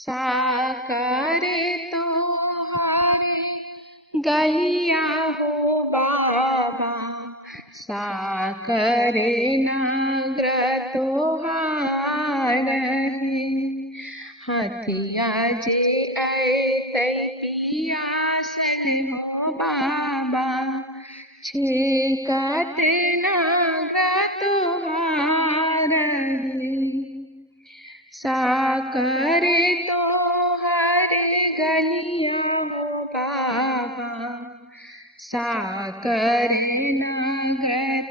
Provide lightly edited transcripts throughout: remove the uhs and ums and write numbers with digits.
साकारे तो हारे गैया हो बाबा, साकरे नागर तो हारहे। हथिया जे ऐतै पियासल हो बाबा, छेकाते नागर तो हारहे। साकरे तो हरे गलिया हो बाबा, साकरे नाग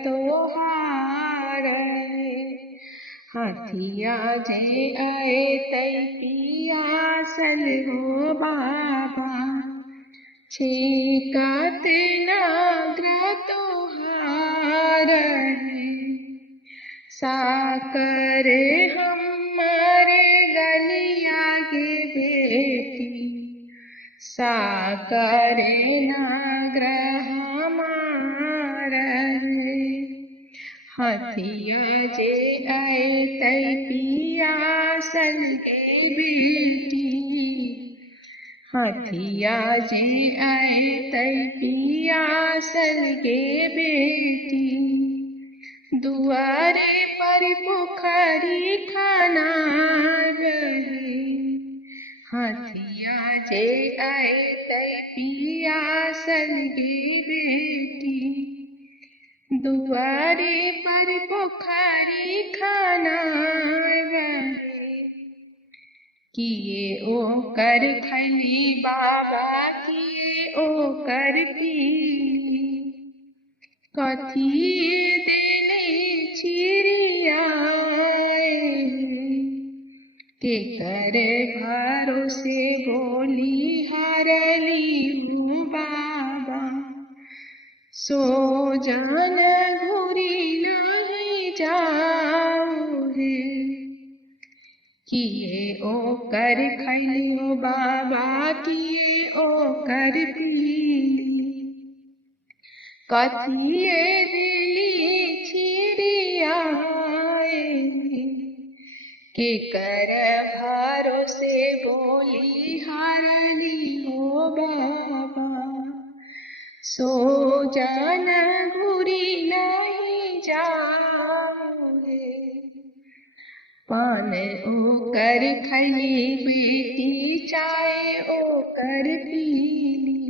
तो हारे। हथिया जे ऐतै पियासल हो बाबा, छेकाते नाग तो हारहे। साकरे हमारे गलिया के बेटी, साकरे नागर हमारे। हथिया जे ऐतै पियासल के बेटी, हथिया जे ऐतै पियासल के बेटी। दुआरे पर पोखरी खनारहे। हथिया जे ऐतै पियासल के बेटी, दुआरे पर पोखरी खनारहे। किए ओकर खली बाबा, किए ओकर पीली, कथी देले चिड़ियाए। केकर भरोसे बोली हरली हूँ बाबा, सो जान घुरी नहीं जाऊ है। किए ओकर खैली हो बाबा, किए ओकर पीली, कथिए दिली चिड़ियाए। केकर भरोसे बोली हरली हो बाबा, सो जान घुरी नहीं जाऊ है। पान ओकर खैली बेटी, चाय ओकर पीली,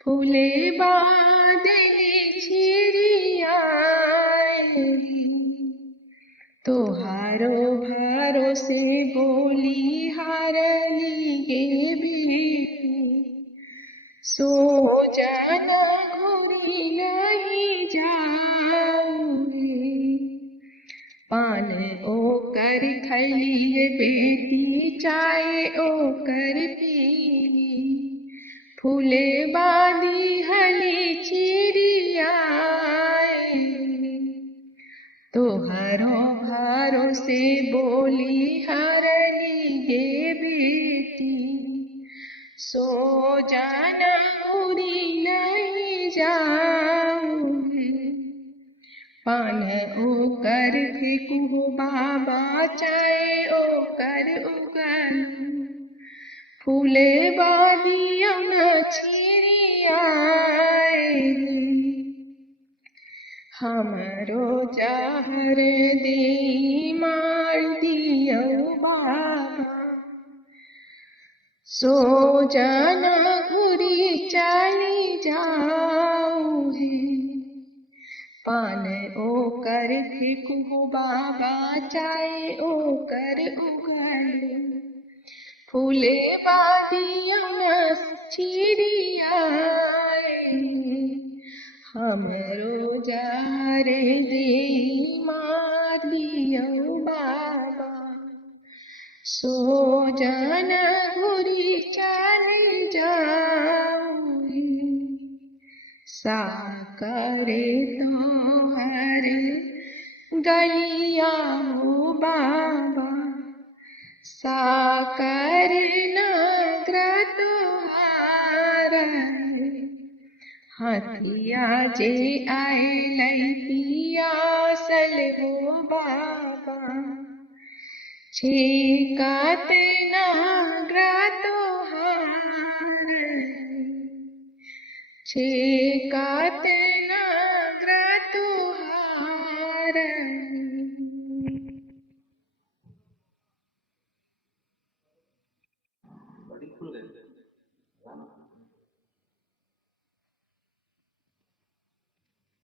फूले बादली चिड़ियाए। तोहारो भरोसे बोली हरली गे बेटी, सो जाना घुरी नहीं जाऊ है। पान ओकर खैली बेटी, चाय ओकर पीली, फूले बादी हली चिड़ियाए। तोहरो भरोसे बोली हरली गे बेटी, सो जाना घुरी नहीं जाऊ है। पान ओकर फेंकू बाबा, चाय ओकर उगलू, फूले बादिया न चिड़ियाए। हमरो जहर दे मार दियो बाबा, सो जाना घुरी चली जाऊ है। पान ओकर फेंकू बाबा, चाय ओकर उगलू, फूले बादिया न चिड़ियाए। हमरो जहर दे मार दियो बाबा, सो जाना घुरी चली जाऊ है। साकरे तोहर गलिया हो बाबा, साकर नागर तोहारहे। हथिया जे आइलै पियासल हो बाबा, छेकात नागरातो हारणी छेकात नागरातो हारणी बड़ी खुल गई।